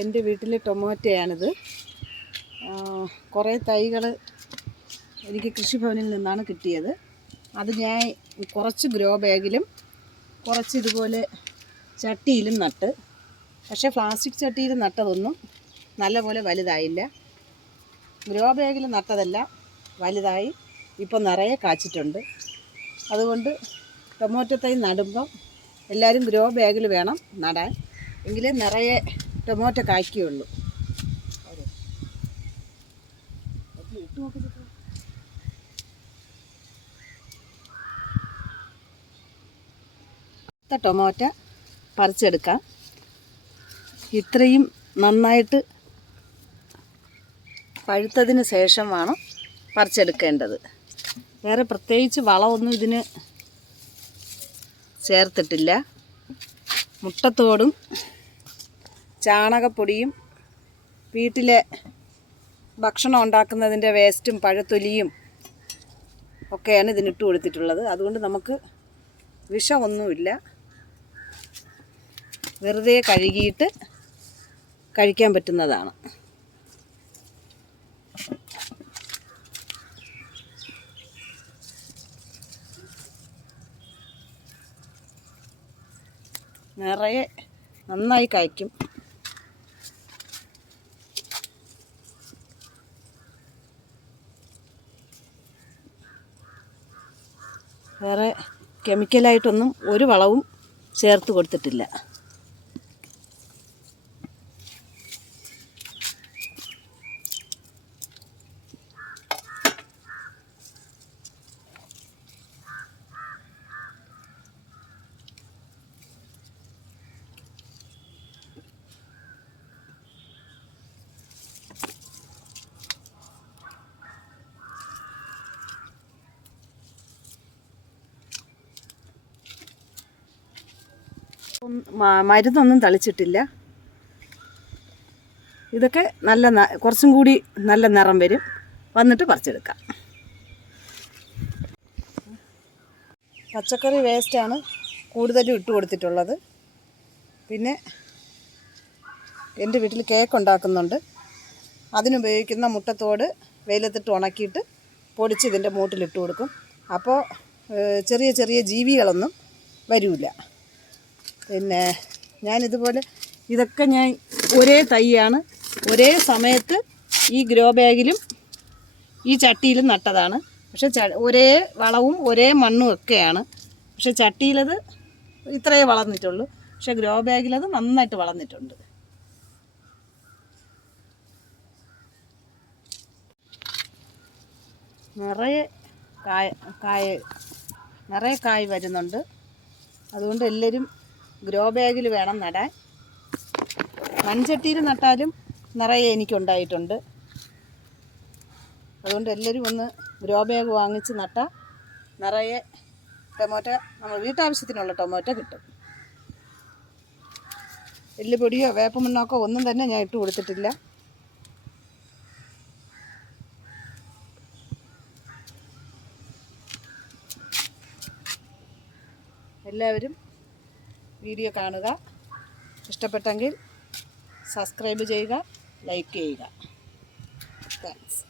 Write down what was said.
എന്റെ വീട്ടിൽ ടൊമാറ്റോയാണിത്. കുറേ തൈകൾ എനിക്ക് കൃഷിഭവനിൽ നിന്നാണ് കിട്ടിയത്. അത് ഞാൻ കുറച്ച് ഗ്രോ ബാഗിലും കുറച്ച് ഇതുപോലെ ചട്ടിയിലും നട്ട്. പക്ഷേ പ്ലാസ്റ്റിക് ചട്ടിയിൽ നട്ടതൊന്നും നല്ലപോലെ വലുതായില്ല. ഗ്രോ ബാഗിൽ നട്ടതെല്ലാം വലുതായി ഇപ്പോൾ നിറയെ കാച്ചിട്ടുണ്ട്. അതുകൊണ്ട് ടൊമാറ്റോ തൈ നടുമ്പം എല്ലാവരും ഗ്രോ ബാഗിൽ വേണം നടാൻ. എങ്കിലേ നിറയെ ടൊമാറ്റോ കായ്ക്കുള്ളൂ ടൊമാറ്റ പറിച്ചെടുക്കാം. ഇത്രയും നന്നായിട്ട് പഴുത്തതിന് ശേഷം വേണം പറിച്ചെടുക്കേണ്ടത്. വേറെ പ്രത്യേകിച്ച് വളമൊന്നും ഇതിന് ചേർത്തിട്ടില്ല. മുട്ടത്തോടും ചാണകപ്പൊടിയും വീട്ടിലെ ഭക്ഷണം ഉണ്ടാക്കുന്നതിന്റെ വേസ്റ്റും പഴത്തൊലിയും ഒക്കെയാണ് ഇതിനിട്ട് കൊടുത്തിട്ടുള്ളത്. അതുകൊണ്ട് നമുക്ക് വിഷമൊന്നുമില്ല. വെറുതെ കഴുകിയിട്ട് കഴിക്കാൻ പറ്റുന്നതാണ്. നിറയെ നന്നായി കായ്ക്കും. വേറെ കെമിക്കലായിട്ടൊന്നും ഒരു വളവും ചേർത്ത് കൊടുത്തിട്ടില്ല. മരുന്നൊന്നും തളിച്ചിട്ടില്ല. ഇതൊക്കെ നല്ല കുറച്ചും കൂടി നല്ല നിറം വരും. വന്നിട്ട് പറിച്ചെടുക്കാം. പച്ചക്കറി വേസ്റ്റാണ് കൂടുതലും ഇട്ട് കൊടുത്തിട്ടുള്ളത്. പിന്നെ എന്റെ വീട്ടിൽ കേക്ക് ഉണ്ടാക്കുന്നുണ്ട്. അതിനുപയോഗിക്കുന്ന മുട്ടത്തോട് വെയിലത്തിട്ട് ഉണക്കിയിട്ട് പൊടിച്ച് ഇതിന്റെ മൂട്ടിലിട്ട് കൊടുക്കും. അപ്പോൾ ചെറിയ ചെറിയ ജീവികളൊന്നും വരില്ല പിന്നെ ഞാനിതുപോലെ ഇതൊക്കെ ഞാൻ ഒരേ തൈയാണ്. ഒരേ സമയത്ത് ഈ ഗ്രോ ബാഗിലും ഈ ചട്ടിയിലും നട്ടതാണ്. പക്ഷേ ഒരേ വളവും ഒരേ മണ്ണും ഒക്കെയാണ്. പക്ഷേ ചട്ടിയിലത് ഇത്രയേ വളർന്നിട്ടുള്ളൂ. പക്ഷേ ഗ്രോ ബാഗിലത് നന്നായിട്ട് വളർന്നിട്ടുണ്ട്. നിറയെ കായ കായ നിറയെ കായ് വരുന്നുണ്ട്. അതുകൊണ്ട് എല്ലാവരും ഗ്രോ ബാഗിൽ വേണം നടാൻ. മൺചട്ടിയിൽ നട്ടാലും നിറയെ എനിക്കുണ്ടായിട്ടുണ്ട്. അതുകൊണ്ട് എല്ലാവരും ഒന്ന് ഗ്രോ ബാഗ് വാങ്ങിച്ച് നട്ടാൽ നിറയെ ടൊമാറ്റോ നമ്മൾ വീട്ടാവശ്യത്തിനുള്ള ടൊമാറ്റോ കിട്ടും. എല്ലുപൊടിയോ വേപ്പമണ്ണോക്കോ ഒന്നും തന്നെ ഞാൻ ഇട്ട് കൊടുത്തിട്ടില്ല. എല്ലാവരും വീഡിയോ കാണുക. ഇഷ്ടപ്പെട്ടെങ്കിൽ സബ്സ്ക്രൈബ് ചെയ്യുക ലൈക്ക് ചെയ്യുക. താങ്ക്സ്